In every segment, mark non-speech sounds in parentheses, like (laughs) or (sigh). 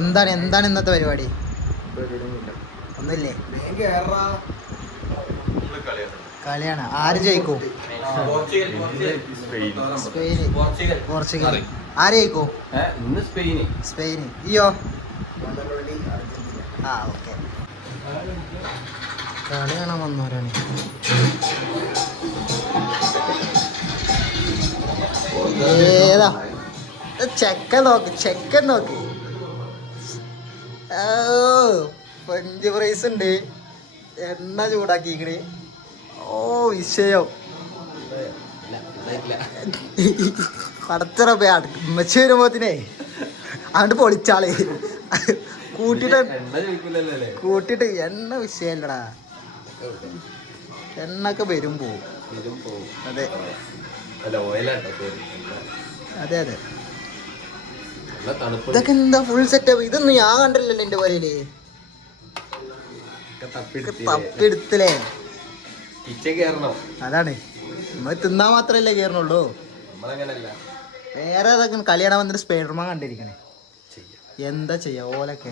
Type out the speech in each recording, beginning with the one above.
എന്താണ് എന്താണ് ഇന്നത്തെ പരിപാടി? ഒന്നുമില്ലേ? കളിയാണ്. ആര് ജയിക്കും? പോർച്ചുഗൽ. ആര് ജയിക്കും? സ്പെയിന്. ഇയോ ആ ഓക്കെ. കളി കാണാൻ വന്നവരാണ്. ഏതാ? ചെക്കൻ നോക്ക് ചെക്കൻ നോക്ക്. ഓ ഫ്രൈസ് ഉണ്ട്. എണ്ണ ചൂടാക്കിക്കണേ. ഓ വിഷയം. പടച്ചിറപ്പ ഉമ്മച്ചി വരുമ്പോത്തിനെ അങ്ങോട്ട് പൊളിച്ചാളേ. കൂട്ടിട്ട് കൂട്ടിട്ട് എണ്ണ വിഷയല്ലടാ. എണ്ണൊക്കെ വരും പോവും അതെ. അതെ അതെ. ഇതൊക്കെ എന്താ ഫുൾ സെറ്റപ്പ് ഇതൊന്നും ഞാൻ കണ്ടില്ലല്ലോ എന്റെ പോലെയിൽ തപ്പെടുത്തില്ലേ അതാണ്. നമ്മൾ തിന്നാ മാത്രല്ലേ കേറണുള്ളൂ വേറെ ഏതൊക്കെ കളിയാണ് വന്നിട്ട് സ്പൈഡർമാൻ കണ്ടിരിക്കണേ? എന്താ ചെയ്യാ ഓലൊക്കെ?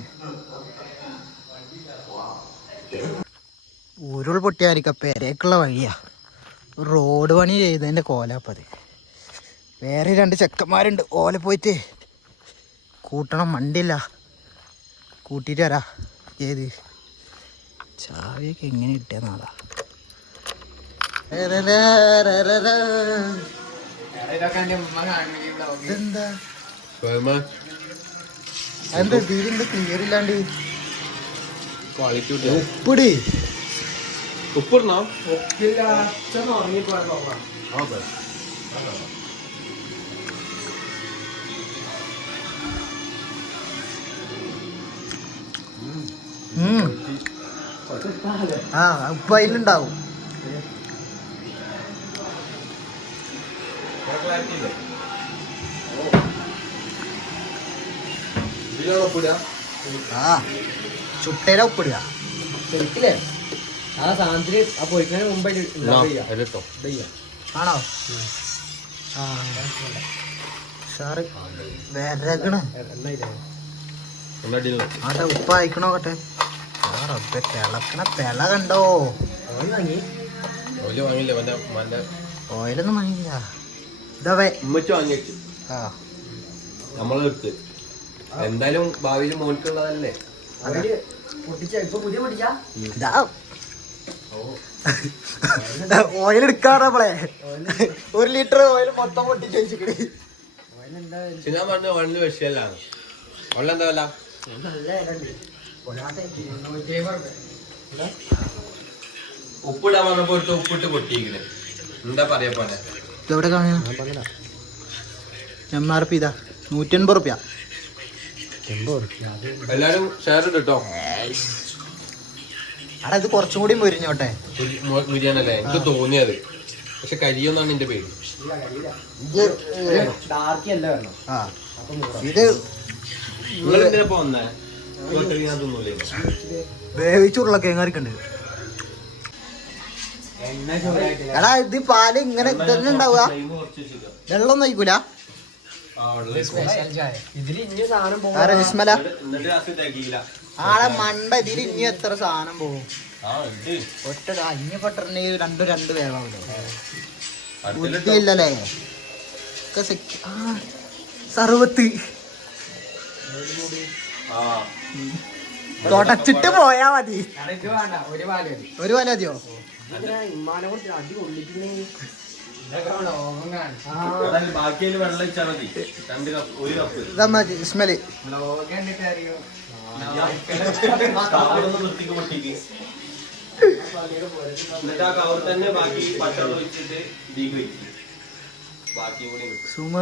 ഉരുൾ പൊട്ടിയായിരിക്കും പെരേക്കുള്ള വഴിയാ. റോഡ് പണി ചെയ്തതിന്റെ കോലാപ്പത്. വേറെ രണ്ട് ചെക്കന്മാരുണ്ട്. ഓല പോയിട്ട് കൂട്ടണം മണ്ടില്ല കൂട്ടിയിട്ട് വരാ ഏത്? ചാവിയൊക്കെ എങ്ങനെ ഇട്ടേന്നാടാ ഇതെന്താ? അതെന്താ ഇതിന്റെ ക്ലിയർ ഇല്ലാണ്ട്? ക്വാളിറ്റി ഉപ്പിട്. ഉപ്പിടണോ? ഉം. ആ ഉപ്പ് അതിലുണ്ടാവും. ആ ചുട്ടേര ഉപ്പിടുക. ശരിക്കില്ലേ? ആ സാധനത്തിന് ആ പൊരിക്കുന്നതിന് മുമ്പ്. ആണോ? ആ. സാറ്? ഒന്നടിയില്ല ഉപ്പ് അയക്കണോക്കട്ടെ റബ്ബെ തിളക്കണ തിള കണ്ടോ? ഓയിൽ വാങ്ങി. ഓയിൽ വാങ്ങില്ല മറ്റേ ഓയിലൊന്നും ഇതവേ ഉമ്മച്ച് ആ. നമ്മളെടുത്ത് എന്തായാലും ഭാവിയിൽ മോനിക്കുള്ളതല്ലേ? ഓയിൽ എടുക്കാറേ ഒരു ലിറ്റർ ഓയിൽ മൊത്തം പൊട്ടിച്ച് ഞാൻ പറഞ്ഞ വണ്ണിൽ വിഷയല്ലാണ് വെള്ളം എന്താ വില ഉപ്പിടാൻ പറഞ്ഞപ്പോ ഒരു ഉപ്പിട്ട് പൊട്ടിയിരിക്കണേ. എന്താ പറയാ പോലെ? ഇതെവിടെ കാണാ എം ആർ പി ഇതാ. നൂറ്റി എൺപത് റുപ്യ. എല്ലാരും ഷെയർ ഇട്ടോ അടാ ഇത് കുറച്ചും കൂടി മുരിഞ്ഞോട്ടെ. മുരിയാനല്ലേ? എനിക്ക് തോന്നിയത്. പക്ഷെ കരിയെന്നാണ് എന്റെ പേര്. ഇത് ഇത് നിങ്ങൾ എന്തിനാ പോന്നേ തിന്നൂലേ വേവിച്ച ഉരുളക്കിഴങ്ങാരിക്കുണ്ട് എടാ ഇത് പാൽ ഇങ്ങനെ തന്നെ ഉണ്ടാവുക. വെള്ളം നയിക്കൂല ഇനി വിസ്മല? ആളെ മണ്ട ഇതിൽ ഇനി എത്ര സാധനം പോകും ഒറ്റ അഞ്ഞ പെട്ടെന്ന് രണ്ടും രണ്ട് അടുത്തിലിട്ടോ ബുദ്ധിയില്ലല്ലേ? സർവത്ത്. തുടച്ചിട്ട് പോയാ മതി. ഒരു പാൽ മതിയോ? മതി. ഇസ്മൽ. എന്നിട്ട് ആ കവർ തന്നെ ബാക്കി പച്ചവെള്ളം ഒഴിച്ചിട്ട് ലീഗ് വെക്കും. സുമ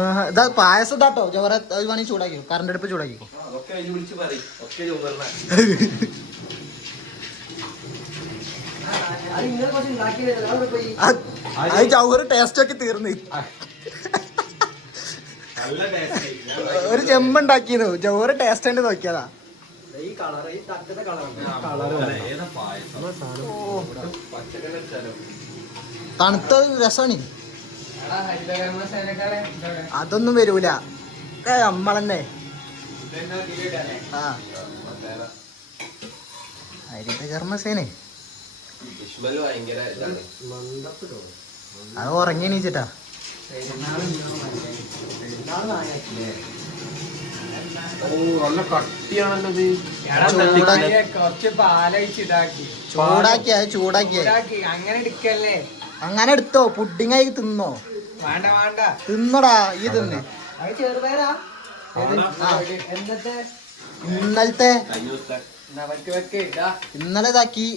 പായസം ഇതാട്ടോ. ജവറ അത് വേണമെങ്കിൽ ചൂടാക്കിയോ കറണ്ട് അടുപ്പ് ചൂടാക്കിക്കോ അത് അത് ടേസ്റ്റ് ഒക്കെ തീർന്ന്. നല്ല ടേസ്റ്റ് ഒരു ചെമ്പുണ്ടാക്കിയിരുന്നു ജൗഹർ ടേസ്റ്റ് ആയിട്ട് നോക്കിയതാ. തണുത്തത് കളർ ഈ തട്ടത്തെ കളർ ഏതാ പായസം? പച്ചക്കറി വെച്ചാലോ? തണുത്ത രസമാണ്. അതൊന്നും വരൂല. നമ്മളെന്നെ. ആ. അതിന്റെ കർമ്മസേനെ. അത് ഉറങ്ങി എണീച്ചിട്ടാ. ചൂടാക്കി- ചൂടാക്കിയ ചൂടാക്കിയ. ചൂടാക്കി. അങ്ങനെ എടുക്കല്ലേ? അങ്ങനെ എടുത്തോ? പുഡിങ് ആയി തിന്നോ? തിന്നടാ ഈ തിന്ന്. ഇന്നലത്തെ. ഇന്നലെ ഇതാക്കി.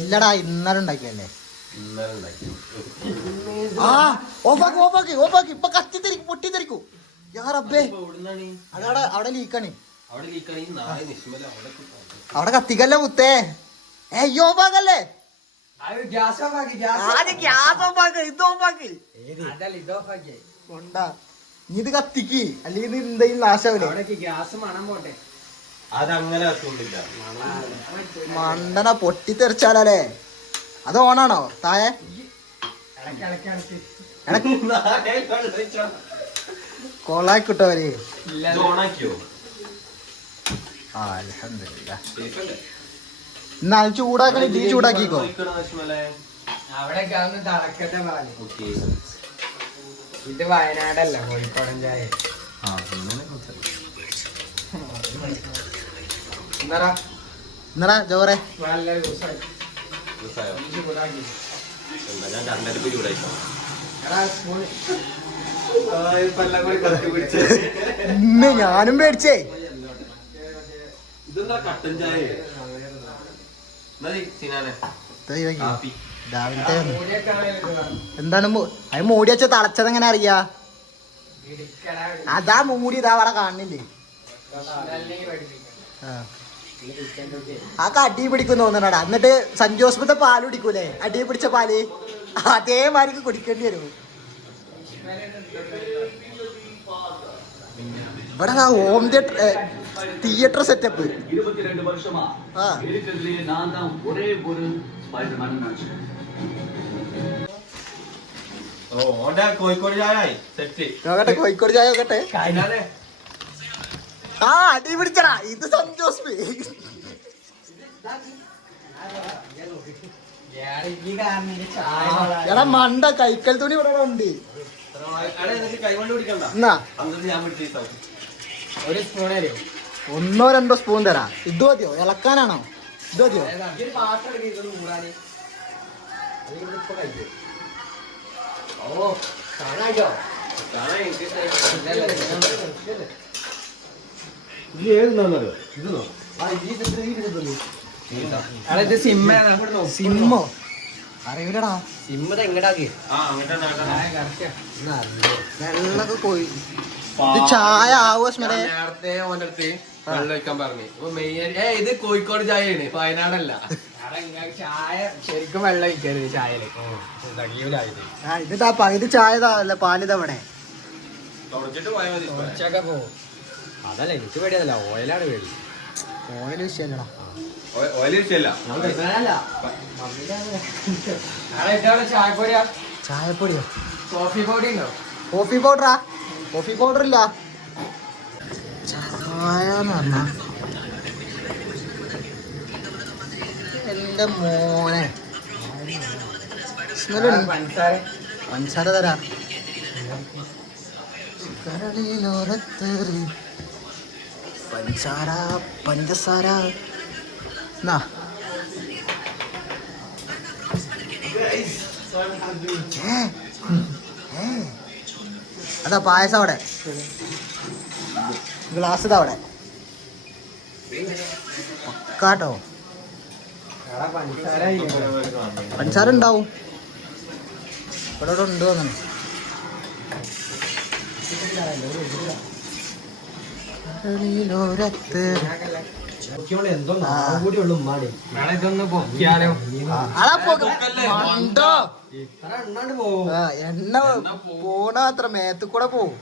ഇല്ലടാ ഇന്നലെ ഉണ്ടാക്കിയല്ലേ? ആ ഓഫാക്ക് ഓഫാക്ക് ഓഫാക്ക്. ഇപ്പൊ കത്തി തിരിക്കും പൊട്ടി തിരിക്കും യാറബേ അതവിടെ അവിടെ ലീക്കാണ് അവിടെ. കത്തിക്കല്ലേ മുത്തേ? ഏ ഈ ഓഫാക്കല്ലേ? ഗ്യാസ് ഗ്യാസ് ഓഫാക്ക് ഇത് ഓഫാക്ക് അതല്ല ഇത് ഓഫ് ആക്കി കൊണ്ടാ. നീ ഇത് കത്തിക്ക്. അല്ലെങ്കിൽ ഇത് എന്തെങ്കിലും നാശാവില്ലേ ഗ്യാസ് മണം പോട്ടെ. അതങ്ങനെ അസുഖമില്ല മണ്ടന പൊട്ടിത്തെറിച്ചാലേ അത് ഓണാണോ? താഴെ? (laughs) കൊളാക്കിട്ടോ അവർ. ഇല്ല ഇത് ഓണാക്കിയോ? ആ അൽഹംദുലില്ലാ. സേഫ് അല്ലേ? എന്നാ അത് ചൂടാക്കണേ തീ ചൂടാക്കിക്കോ ഇത് വയനാടല്ല കോഴിക്കോടൻ ചായ. എന്നടാ ജോറെ. നല്ല ദിവസമായി ഞാൻ ഇന്ന് ഞാനും പേടിച്ചേ. ഇതെന്താ കട്ടൻ ചായ? രാവിലത്തെ എന്താണ് മൂ- അത് മൂടി വെച്ച തളച്ചത് എങ്ങനെ അറിയാ? അതാ മൂടി ഇതാ അവിടെ കാണുന്നില്ലേ? ആ. ആ അടി പിടിക്കും തോന്നണടാ. എന്നിട്ട് സഞ്ജു ഹോസ്പിറ്റൽ പാൽ കുടിക്കൂലേ? അടി പിടിച്ച പാൽ. അതേമാതിരി കുടിക്കേണ്ടി വരും. ഇവിടെ ഓം തിയേറ്റർ തിയേറ്റർ സെറ്റപ്പ്. ഇരുപത്തിരണ്ട് വർഷമാ. ഞാൻ ഒരേ ഒരു സ്പൈഡർമാൻ കോഴിക്കോട് ചായ സെറ്റ് ആ അടി പിടിച്ചടാ. ഇത് സന്തോഷ് എടാ മണ്ട കൈക്കൽ തുണി ഇവിടെ ഉണ്ട്. ഒരു സ്പൂണേ ഒന്നോ രണ്ടോ സ്പൂൺ തരാ. ഇത് മതിയോ? ഇളക്കാനാണോ? ഇത് മതിയോ? സിമ്മ സിമ്മോ അറിയില്ലടാ സിമ്മത് എങ്ങടാക്കി വെള്ളൊക്കെ പോയി. ഇത് ചായ ആവോ സ്മരെ നേരത്തെ അടുത്ത് വെള്ളം വെക്കാൻ പറഞ്ഞു. അപ്പൊ മെയിൻ ഏ ഇത് കോഴിക്കോട് ചായയാണ് വയനാടല്ല. ചായ ശരിക്കും വെള്ളം ഒഴിക്കരുത് ചായയിൽ. ആ പകുതി ചായ പാൽ തവണ അതല്ല എനിക്ക് പേടിയതല്ല ഓയിലാണ് പേടി. ഓയിൽ വിഷയല്ലടാ ഓയിൽ വിഷയല്ല ചായപ്പൊടിയാ? ചായപ്പൊടിയോ? കോഫി പൗഡർ ഉണ്ടോ കോഫി പൗഡറാ? കോഫി പൗഡർ ഇല്ല എന്റെ മോനെ. പഞ്ചസാര തരാ. കരളിലോരത്തേറി പഞ്ചസാര പഞ്ചസാര. എന്നാ. അതാ പായസം അവിടെ. ഗ്ലാസ് ഇതാ അവിടെ. പക്കാട്ടോ. പഞ്ചസാര ഉണ്ടാവും. ഇവിടെ ഇവിടെ ഉണ്ട് തോന്നുന്നു. എണ്ണ പോണ അത്ര മേത്ത് കൂടെ പോവും.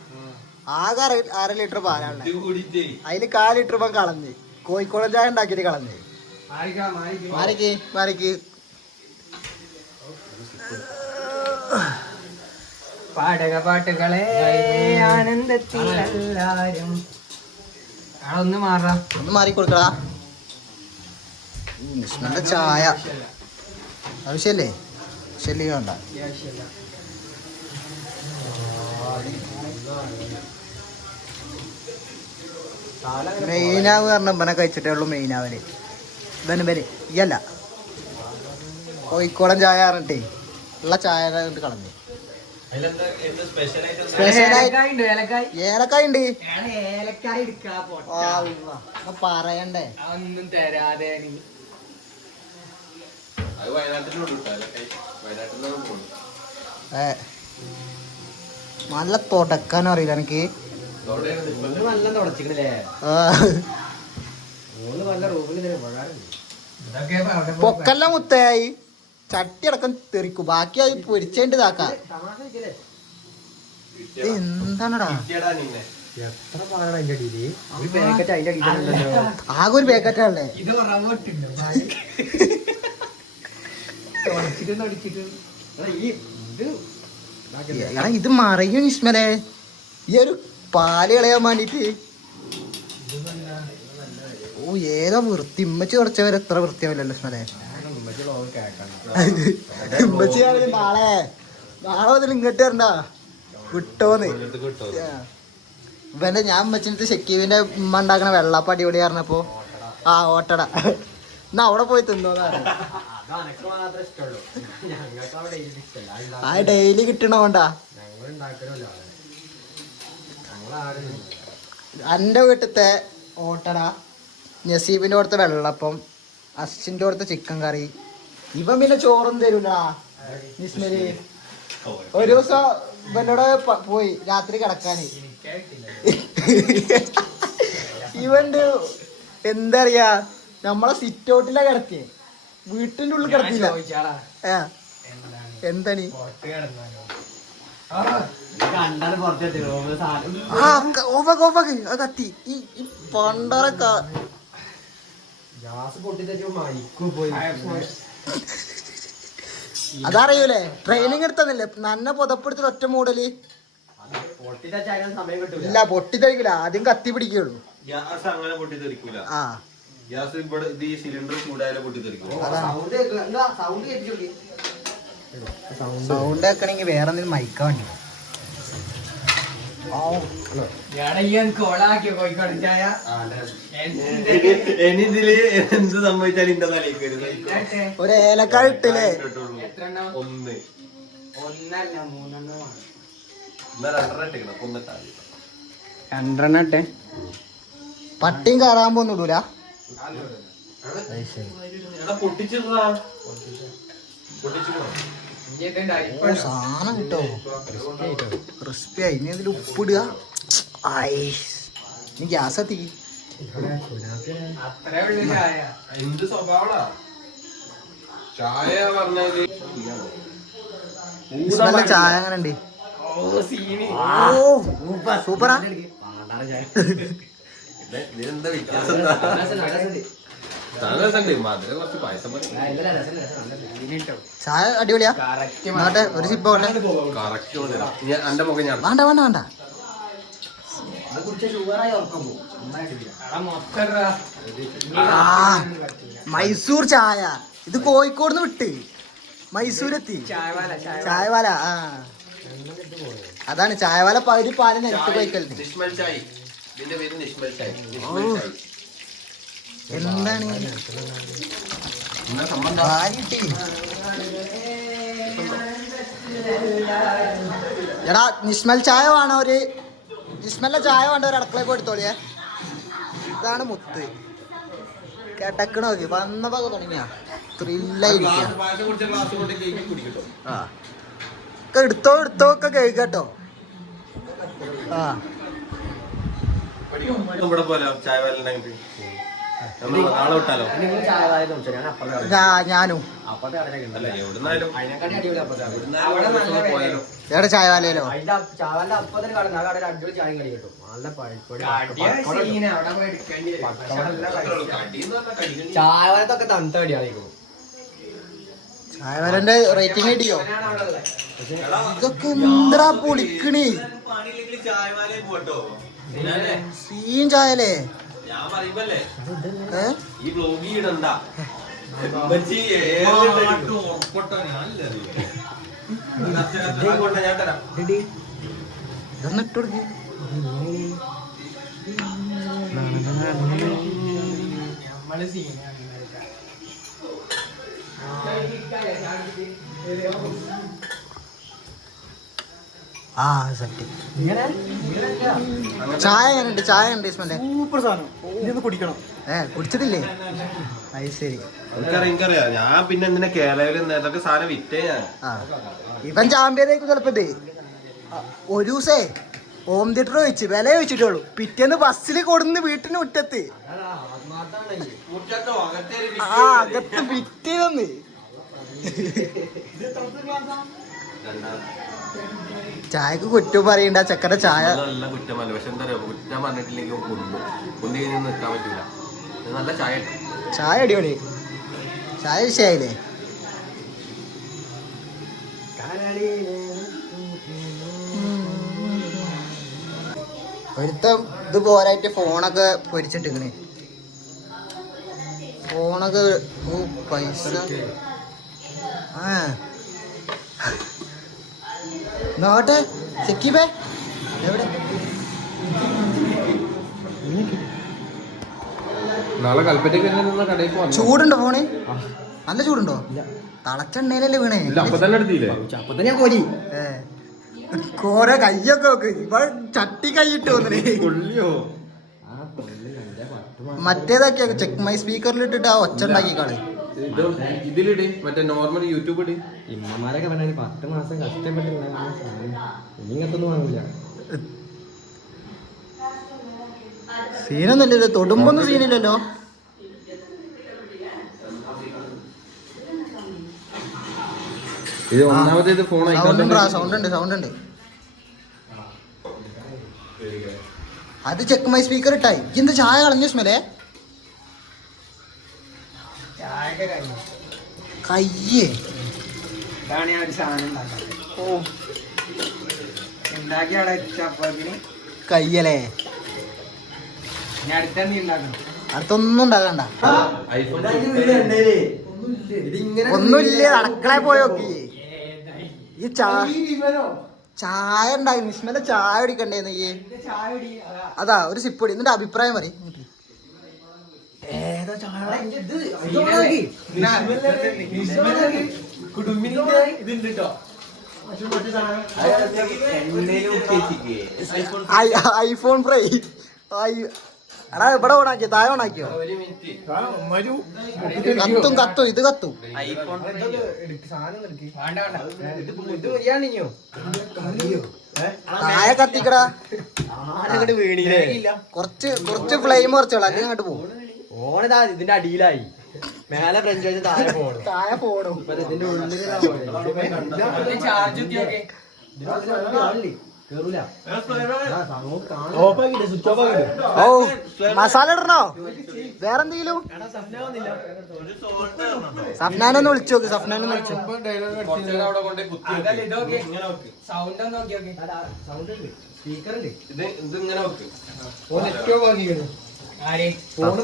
ആകെ അര അര ലിറ്റർ പാലാണ്. അതിൽ കാൽ ലിറ്റർ ഇപ്പം കളഞ്ഞ്. കോഴിക്കോളം ചായ ഉണ്ടാക്കിയിട്ട് കളഞ്ഞ്. മാറിക്കാ മാറിക്കാ. പാടക പാട്ടുകളെ ആനന്ദത്തിൽ എല്ലാരും. ഒന്ന് മാറാ. ഒന്ന് മാറി കൊടുക്കടാ. ചായ. ആവശ്യല്ലേ? ശല്യ വേണ്ട. മെയിനാവ് പറഞ്ഞ ഇവനെ കഴിച്ചിട്ടേ ഉള്ളൂ മെയിനാവൽ ഇവന് ഇവന് ഇയല്ല കോഴിക്കോടൻ ചായ പറഞ്ഞിട്ടേ ഉള്ള ചായ കണ്ടിട്ട് കളഞ്ഞു. ഏലക്കായ ഉണ്ട് ഏലക്കായ. ഏലക്കായ ഉണ്ട്. ഏലക്കായ എടുക്കാ പൊട്ട. ആ, ഉവ്വ. പറയണ്ടേ? ഒന്നും തരാതെ നല്ല തുടക്കാൻ അറിയില്ല എനിക്ക്. പൊക്കല്ല മുത്തയായി. ചട്ടി അടക്കം തെറിക്കും. ബാക്കിയായി പൊരിച്ചേണ്ടി ഇതാക്കാം? എന്താണടാ? കിട്ടിയടാ നിന്നെ. എത്ര പാടാണ് അതിന്റെ അടിയിൽ? ഒരു പാക്കറ്റ് അതിന്റെ അടിയിലുണ്ടല്ലോ ആകെ ഒരു പാക്കറ്റാണല്ലേ ഇത് മറയും ഇസ്മലെ ഈ ഒരു പാൽ കളയാൻ വേണ്ടിട്ട്. ഓ ഏതാ വൃത്തി. ഇമ്മച്ച് കുറച്ചവരെ എത്ര വൃത്തിയാവില്ലല്ലോ കേൾക്കണം. ഇമ്മച്ചി നാളെ നാളെ മുതൽ ഇങ്ങോട്ട് വരണ്ട. ആ. ഇവന്റെ ഞാൻ അമ്മച്ചിനടുത്ത് ഷക്കീവിന്റെ ഉമ്മ ഉണ്ടാക്കണ വെള്ളപ്പ അടിപൊളി പറഞ്ഞപ്പോ ആ ഓട്ടട. എന്നാ അവിടെ പോയി തിന്നോ ആ ഡെയിലി കിട്ടണോണ്ടാ എന്റെ വീട്ടിലത്തെ ഓട്ടട നസീബിന്റെ അടുത്ത വെള്ളപ്പം അശ്വിന്റെ അടുത്ത ചിക്കൻ കറി. ഇവൻ പിന്നെ ചോറും തരൂല നിസ്മൽ ഒരു ദിവസം ഇവനോട് പോയി രാത്രി കിടക്കാന്. ഇവന്റെ എന്താ പറയാ നമ്മളെ സിറ്റ് ഔട്ടിലാ കിടത്തിയേ വീട്ടിന്റെ ഉള്ളിൽ കിടത്തില്ല. എന്താണ്? ഓഫാക്ക് ഓഫാക്ക്. അത് കത്തി. ഈ ഈ (laughs) അതറിയൂലേ? ട്രെയിനിങ് എടുത്തന്നില്ലേ? നന്നെ പുതപ്പെടുത്തിട്ട് ഒറ്റ മൂടൽ. ഇല്ല പൊട്ടിത്തെറിക്കില്ല ആദ്യം കത്തി പിടിക്കുള്ളൂ. ഗ്യാസ് അങ്ങനെ പൊട്ടിത്തെറിക്കൂല. ആ. ഗ്യാസ് ഇവിടെ ഈ സിലിണ്ടർ ചൂടായാലും പൊട്ടിത്തെറിക്കും. സൗണ്ട് വെക്കണമെങ്കിൽ വേറെ എന്തെങ്കിലും മൈക്ക വേണ്ടി? ഇതിൽ എന്ത് സംഭവിച്ചാലും തലേക്ക് ഒരു ഏലക്കായ ഇട്ടില്ലേ? ഒന്ന്. ഒന്നല്ല രണ്ടെണ്ണം ഇട്ടെ. പട്ടിയും കയറാൻ പോന്നും ഇടൂല. എടാ പൊട്ടിച്ചിട്ടാ പൊട്ടിച്ചിട്ടോ സാധനം കിട്ടോ? ക്രിസ്പി ആയി. ഇനി ഇതിൽ ഉപ്പിടുക ഐസ് ഇനി ഗ്യാസ് എത്തി. അത്രേ ഉള്ളു ചായ. എന്ത് സ്വഭാവടാ? ചായ പറഞ്ഞാൽ നല്ല ചായ അങ്ങനെ ഉണ്ട് ഓ സീനി. ഓ സൂപ്പറാ. ഇതിനെന്താ (laughs) വ്യത്യാസം ചായ അടിപൊളിയാ. കറക്റ്റ് എന്നാട്ടെ ഒരു സിപ്പ് വേണ്ട വേണ്ട വേണ്ട. മൈസൂർ ചായ. ഇത് കോഴിക്കോട് നിന്ന് വിട്ട്. മൈസൂരെത്തി. ചായവാല ചായ ചായവാല ആ. അതാണ് ചായവാല പകുതി പാൽ നിരത്ത് പോയിക്കൽ നിഷ്മൽ ചായ്. ഇതിന്റെ പേര് നിഷ്മൽ ചായ. നിഷ്മൽ ചായ്. എന്താണ്? എടാ നിസ്മൽ ചായ വേണോ ഒരു? നിസ്മലിന്റെ ചായ വേണ്ട ഒരു അടുക്കളയിൽ എടുത്തോളിയേ. ഇതാണ് മുത്ത്. കേട്ടക്കണോ വന്നപ്പോ തുടങ്ങിയ. ത്രില്ലായിരിക്കോ ആ. ഒക്കെ എടുത്തോ എടുത്തോ ഒക്കെ കേൾക്കട്ടോ. ആ. നമ്മുടെ പോലെ ചായ വേലുണ്ടെങ്കിൽ ഞാനും. എവിടെ ചായ കടികൾ ചായവലത്തൊക്കെ തണുത്ത കടിയാളിക്കും ചായവരന്റെ റേറ്റിംഗ് ഉള്ളത്. ഇതൊക്കെ എന്താ പൊളിക്കണേ? ചായവാലേ പോട്ടോ. സീൻ ചായലേ ഈ ബ്ലോഗ് ഇടണ്ട. ഉമ്മച്ചി ഏറിട്ട് ഉറപ്പട്ടോ ഞാനില്ല ഞാൻ തരാം ഇതൊന്നും ഇട്ട് കൊടുക്ക് നമ്മൾ സീനാണ് ആ സെറ്റ്. ചായ എങ്ങനെയുണ്ട് ചായ ഉണ്ട് സൂപ്പർ സാധനം. ഇതൊന്ന് കുടിക്കണം. ഏ കുടിച്ചിട്ടില്ലേ അത് ശരി. എനിക്കറിയാം എനിക്കറിയാം. ഞാൻ പിന്നെ എന്തിനാ കേരളയിൽ ഇതൊക്കെ സാധനം വിറ്റേ ഞാൻ? ഇവൻ ചാമ്പ്യനായിരിക്കും ചിലപ്പോ ഇത്. ഒരു ദിവസേ ഹോം തിയേറ്റർ വെച്ച് വില വെച്ചിട്ടുള്ളൂ പിറ്റേന്ന് ബസ്സിൽ കൊടുന്ന് വീട്ടിന് മുറ്റത്ത്. ആ അകത്ത് പിറ്റേന്ന് ചായക്ക് കുറ്റം പറയണ്ട ചക്കര ചായ. നല്ല കുറ്റമല്ല. പക്ഷെ എന്താ പറയുക കുറ്റം പറഞ്ഞിട്ടില്ലെങ്കിൽ കൊണ്ടു കൊണ്ടു കഴിഞ്ഞ് നിൽക്കാൻ പറ്റൂല. നല്ല ചായ ചായ അടിപൊളി. ചായ വിഷയായില്ലേ? ഒരുത്തം ഇത് പോരായിട്ട് ഫോണൊക്കെ പൊരിച്ചിട്ടിരിക്കണേ. ഫോണൊക്കെ പൈസ. ആ. നോട്ടെ ചെക്കിപ്പേ എവിടെ? നാളെ കൽപ്പറ്റയ്ക്ക് നിന്ന കടയിൽ ചൂടുണ്ടോ ഫോണ്? നല്ല ചൂടുണ്ടോ? തളച്ചെണ്ണയിലല്ലേ വീണേ. തന്നെ കോരി. കോര കയ്യൊക്കെ നോക്ക്. ഇവ ചട്ടി കൈയിട്ട് വന്നില്ലേ കൊള്ളിയോ? മറ്റേതൊക്കെ ചെക്ക് മൈ സ്പീക്കറിൽ ഇട്ടിട്ട് ആ ഒച്ച ഉണ്ടാക്കി കളി ഇത് ഇതിലിട് മറ്റേ നോർമൽ യൂട്യൂബ് ഇട്. ഇമ്മമാരൊക്കെ പറഞ്ഞാൽ പത്ത് മാസം കഷ്ടപ്പെട്ട് ഇങ്ങനത്തൊന്നും വാങ്ങില്ല സീനൊന്നുമില്ലല്ലോ തൊടുമ്പൊന്നും സീനില്ലല്ലോ. ഇത് ഒന്നാമത്തേത് ഫോൺ സൗണ്ട് ഉണ്ട് സൗണ്ട് ഉണ്ട് സൗണ്ട് ഉണ്ട്. അത് ചെക്ക് മൈ സ്പീക്കർ ഇട്ടായി ഇന്ന് ചായ കളഞ്ഞു സ്മെലേ കയ്യേ ഇതാണ് ഞാൻ ഒരു സാധനം ഉണ്ടാക്കുന്നത് ഓ ഉണ്ടാക്കി അവിടെ ചപ്പാത്തിന്. കയ്യലേ ഇനി അടുത്തന്നെ ഉണ്ടാക്കണം? അടുത്തൊന്നും ഉണ്ടാക്കണ്ട. ഐഫോൺ ഒന്നുമില്ല അടുക്കളയിൽ പോയോക്കി ഈ ചാ ചായ ഉണ്ടായി നിസ്മല ചായ കുടിക്കണ്ടേന്ന് ഈ അതാ. ഒരു സിപ്പ് കുടി. എന്നിട്ട് അഭിപ്രായം പറയും. IPhone fry. എടാ ഇവിടെ ഓണാക്കിയോ? താഴെ ഓണാക്കിയോ? ഒരു മിനിറ്റ്. കത്തും കത്തും ഇത് കത്തും. താഴെ കത്തിക്കടാ. കുറച്ച് കുറച്ച് ഫ്ലെയിം കുറച്ചോളാം അല്ലെങ്കിൽ അങ്ങോട്ട് പോകും ഓണിതാ ഇതിന്റെ അടിയിലായി. മേലെ ഫ്രഞ്ച് വെച്ച് താഴെ പോകണം താഴെ പോണു. ഇതിന്റെ ഉള്ളിൽ ചാർജ് കേറൂല. ഓ മസാല ഇടണോ? വേറെന്തെങ്കിലും? സഫ്നാനൊന്ന് വിളിച്ചു നോക്ക് സഫ്നാനൊന്ന് വിളിച്ചു. സൗണ്ട് നോക്കി സൗണ്ട് ഉണ്ട്. സ്പീക്കർ ഉണ്ട്. ഇത് ഫോണ്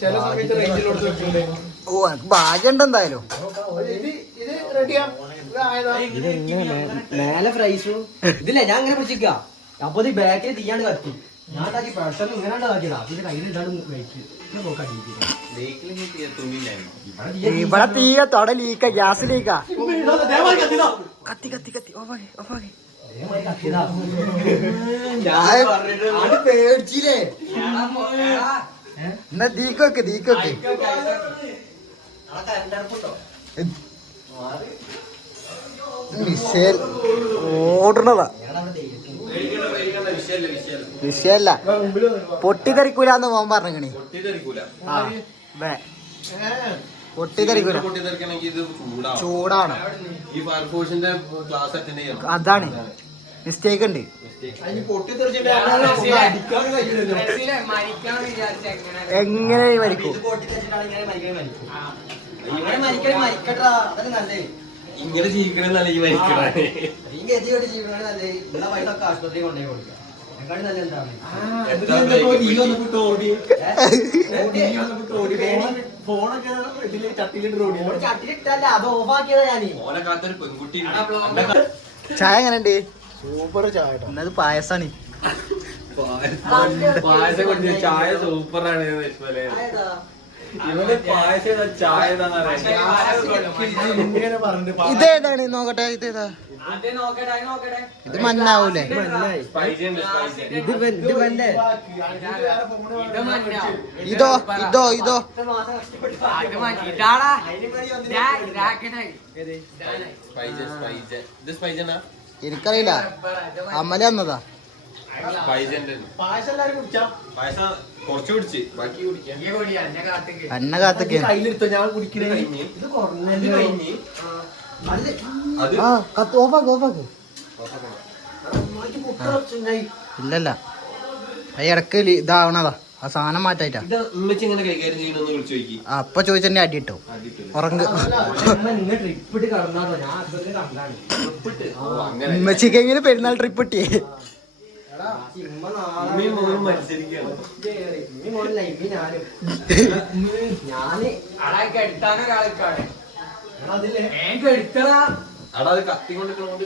ചില സമയത്ത് റേഞ്ചിലോട്ട് വെച്ചിട്ടുണ്ടേ? ഓ എനിക്ക് ഭാഗ്യം ഉണ്ട് എന്തായാലും മേലെ ഫ്രൈസു. ഇതില്ല ഞാൻ ഇങ്ങനെ പിടിച്ചിക്ക അപ്പൊ ഈ ബാക്കിൽ തീയാണ്ട് കത്തി. ഞാൻ ഉണ്ടാക്കി പെട്ടെന്ന് ഇങ്ങനെ ഉണ്ടാക്കിയതാ പിന്നെ തുണിയില്ലായിരുന്നു. ഇവിടെ തീയ തൊട ലീക്ക ഗ്യാസ് ലീക്ക കത്തി കത്തി കത്തി. ഓ ഓഫാക്കി മിസേൽ ഓടണതാ. വിഷയല്ല, പൊട്ടിത്തെറിക്കൂലെന്ന് മോൻ പറഞ്ഞിക്കണേ. പൊട്ടിത്തെറിക്കൂല. പൊട്ടിത്തെറിക്കണമെങ്കിൽ ഇത് ചൂടാവും. ചൂടാണ് ഈ ഫയർഫോഴ്സിന്റെ ക്ലാസ് അറ്റൻഡ് ചെയ്യണം. അതാണ്. മിസ്റ്റേക്ക് ഉണ്ട്. എങ്ങനെ മരിക്കും? ഇങ്ങനെ ഇങ്ങനെ ജീവിക്കണമെന്നല്ല ഈ മരിക്കണേ ഈ ഗതിയോട് ജീവിക്കണേ നല്ല ആശുപത്രി കൊണ്ടുപോയി കൊടുക്കുക. നല്ല എന്താണ്? ഫോണൊക്കെ ഇതിൽ ചട്ടിയിലിട്ട് അത് ഓഫാക്കിയതാ ഞാൻ. ഓനെ കാത്തൊരു പെൺകുട്ടി ചായ എങ്ങനെയുണ്ട്? സൂപ്പർ ചായ. എന്നത് പായസാണ്. പായസം ചായ സൂപ്പറാണ് പായസം ചായ പാ- ഇതേതാണ് നോക്കട്ടെ ഇതേതാ? ഇത് മണ്ണാവൂലേ ഇത് ഇത് ഇതോ എനിക്കറിയില്ല. അമ്മല വന്നതാ. എണ്ണ കാത്തൊക്കെ. കയ്യിലെടുത്തോ ഞാൻ കുടിക്കണേ. ഇത് കുറഞ്ഞല്ലോ. ആ കത്ത് ഓഫാക്ക് ഓഫാക്ക്. അമ്മായിക്ക് പൊട്ട ചങ്ങായി. ഇല്ലല്ല. അത് ഇടയ്ക്ക് ഇതാവണതാ. ആ സാധനം മാറ്റായിട്ടാ. അപ്പൊ ചോദിച്ചെന്നെ അടി ഇട്ടോ ഉറങ്ങ് ഉമ്മച്ചിക്കെങ്കിലും പെരുന്നാൾ ട്രിപ്പ് ഇമ്മി ഞാനും. എടാ, അതില്ലേ? (laughs) അവിടെ അത് കത്തി കൊണ്ടിരിക്കണോണ്ട്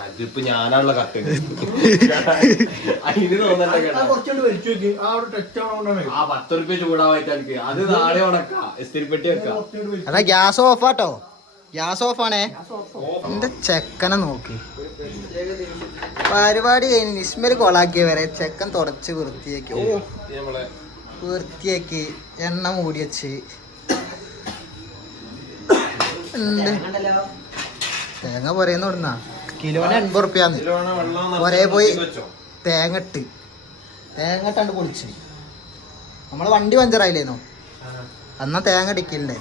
അതിപ്പോ ഞാനാണല്ലോ കത്തി (laughs) അതിന് തോന്നണ്ട ആ പത്ത് റുപ്യ ചൂടാവായിട്ട് അത് നാളെ ഉണക്കാം. വെക്കാം. കുറച്ചുകൊണ്ട് വലിച്ചു അതാ ഗ്യാസ് ഓഫാട്ടോ ഗ്യാസ് ഓഫാണേ എന്റെ ചെക്കനെ നോക്കി. പരിപാടി കഴിഞ്ഞ് നിസ്മര് കൊളാക്കിയ വരെ ചെക്കൻ തുടച്ച് വൃത്തിയാക്കി. വൃത്തിയാക്കി എണ്ണ മൂടി വെച്ച്. തേങ്ങ പറയുന്ന ഇവിടുന്ന കിലോന് എൺപത് റുപ്യാന്ന്. ഒരേ പോയി തേങ്ങ ഇട്ട്. തേങ്ങ ഇട്ടാണ്ട് പൊളിച്ച്. നമ്മൾ വണ്ടി പഞ്ചറായില്ലേന്നോ? അന്നാ തേങ്ങ അടിക്കില്ലേ.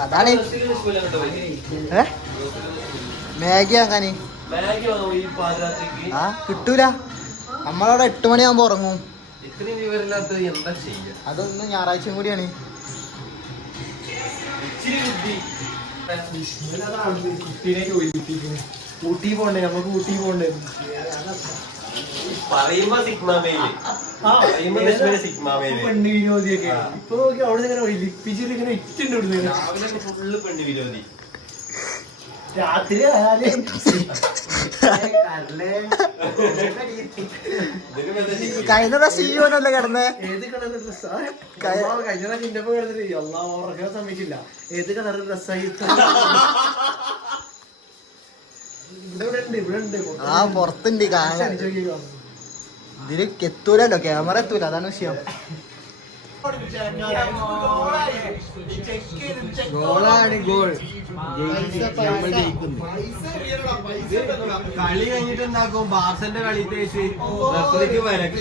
അതാണ്. ഏ? മാഗി ആക്കാന് ആ കിട്ടൂല. നമ്മളവിടെ എട്ട് മണിയാകുമ്പോ ഉറങ്ങും. അതൊന്ന് ഞായറാഴ്ചയും കൂടിയാണ്. ഇച്ചിരി ബുദ്ധി കുട്ടീനെ ഒഴിപ്പിക്കുന്നു ഊട്ടി പോണ്ടേ നമുക്ക് ഊട്ടി പോണ്ടേ പറയുമ്പോ സിഗ്മാമേൽ പെണ്ണ് വിനോദിയൊക്കെ ഇപ്പൊ നോക്കി അവിടെ ഇങ്ങനെ ഒലിപ്പിച്ചിട്ട് ഇങ്ങനെ ഇവിടുന്ന് രാവിലെ ഫുള്ള് പെണ്ണ് വിരോധി. രാത്രി ആയാലും. കഴിഞ്ഞ പ്രാവശ്യം ഈ ഓനല്ലേ കിടന്നേ? ഏത് കളർ ഡ്രസ്സാ കഴിഞ്ഞ പ്രാവശ്യം ഇന്റെ കിടന്നിട്ട്. എല്ലാ ഉറക്കാൻ സമ്മതിക്കില്ല ഏത് കളർ ഡ്രസ്സായി ഇവിടെ ഉണ്ട് ഇവിടെ ഉണ്ട് ആ പുറത്തുണ്ട് കാണാൻ ഇതിൽ എത്തൂലല്ലോ ക്യാമറ എത്തൂല അതാണ് വിഷയം. ഗോളാണ് ഗോൾ. കളി കഴിഞ്ഞിട്ട് എന്താക്കും? ബാർസന്റെ കളി റഫറിക്ക് വരക്ക്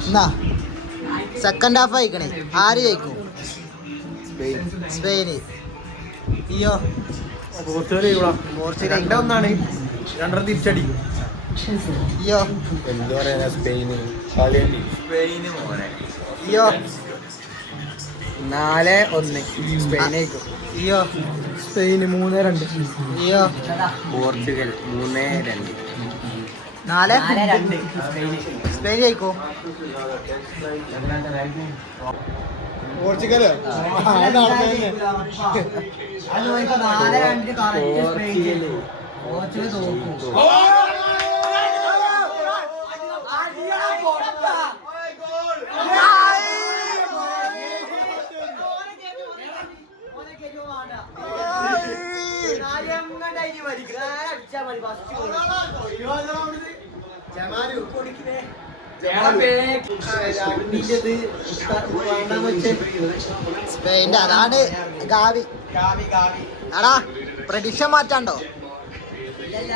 എന്നാ സെക്കൻഡ് ഹാഫ് അയക്കണേ ആര് ജയിക്കും? സ്പെയിന്. അയ്യോ. പോർച്ചുഗൽ രണ്ടൊന്നാണ് രണ്ടര തിരിച്ചടി എന്ത് പറയാനാ സ്പെയിന്? സ്പെയിന് മോനെ. നാല് ഒന്ന്. സ്പെയിനേക്കും അയ്യോ സ്പെയിന് മൂന്ന് രണ്ട്. അയ്യോ പോർച്ചുഗൽ മൂന്ന് രണ്ട്. നാല്? രണ്ട്. സ്പെയിൻ ജയിക്കോ പോർച്ചുഗൽ? നാല് പോർച്ചുഗൽ തോക്കും സ്പെയിന്റെ അതാണ് ഗാവി. ഗാവി ഗാവി അടാ പ്രഡിക്ഷൻ മാറ്റാണ്ടോ? ഇല്ലല്ല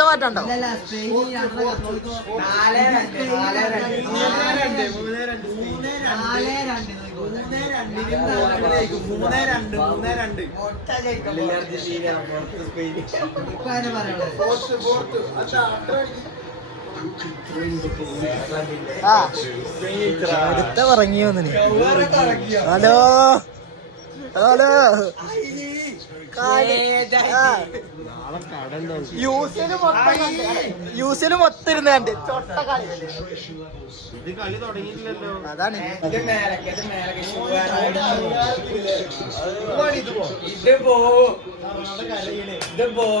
മാറ്റണ്ടോ അടുത്ത രണ്ട് നാല് രണ്ട് മൂന്ന് രണ്ട് മൂന്ന് രണ്ട് മൂന്നേ രണ്ടിന് പോർച്ചുഗൽ മൂന്നേ രണ്ട്. മൂന്നേ രണ്ട് ആ. എടുത്ത പറഞ്ഞി വന്നിന് ഹലോ? ഹലോ? യൂസിന് മൊത്തം യൂസിന് മൊത്തം ഇരുന്നാണ്ട് ചൊട്ട കളി. ഇത് കളി തുടങ്ങിയില്ലല്ലോ അതാണ്. ഇത് പോ. ഇത് പോയി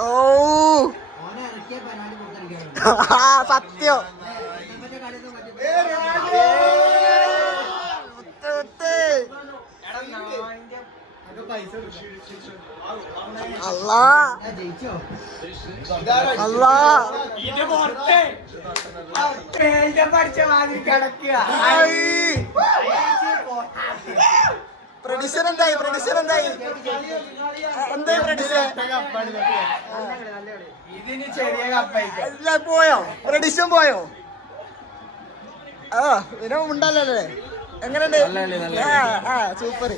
ഓ. സത്യം. അല്ലാ അല്ലാ പഠിച്ച മാതിരി കിടക്കുക. പ്രൊഡ്യൂസർ എന്തായി? പ്രൊഡ്യൂസർ എന്തായി? എന്തായി പ്രൊഡ്യൂസർ? ഇതിന് ചെറിയ കപ്പായിക്ക എല്ലാം പോയോ? പ്രൊഡ്യൂസർ പോയോ? ആ പിന്നെ ഉണ്ടല്ലേ എങ്ങനെയുണ്ട്? ആ ആ സൂപ്പർ.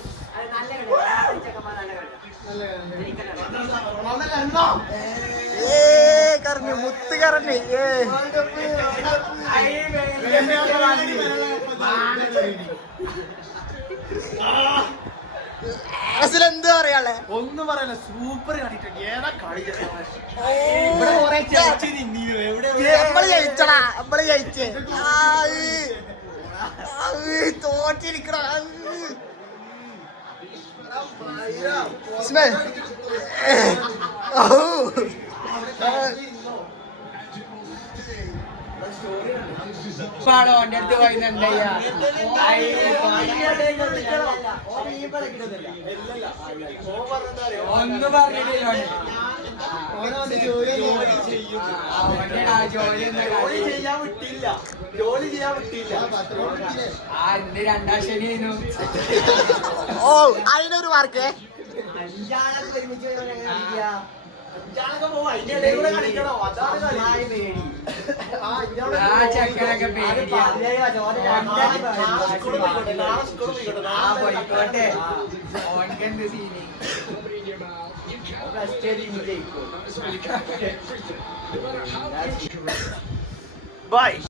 ഏ കറഞ്ഞു മുത്ത് കറഞ്ഞു ഏ. എന്താ പറയാളെ ഒന്നും പറയല്ല സൂപ്പർ കാണിട്ടുണ്ട് ഏതാ കളി? നമ്മൾ ജയിച്ചടാ നമ്മൾ ജയിച്ചേ. ആയ്. ആയ്, തോറ്റിരിക്കടാ. ആയ്. എന്റെ അടുത്ത് പറയുന്നുണ്ട് ഒന്നും പറഞ്ഞിട്ടില്ല ആ ജോലി വിട്ടില്ല. ആ എന്റെ രണ്ടാം. ഓ അതിനൊരു മാർക്കേ. ആ ചെക്കനൊക്കെ പോയിക്കോട്ടെ. ഓൻക്കെന്ത് സീന് ബൈ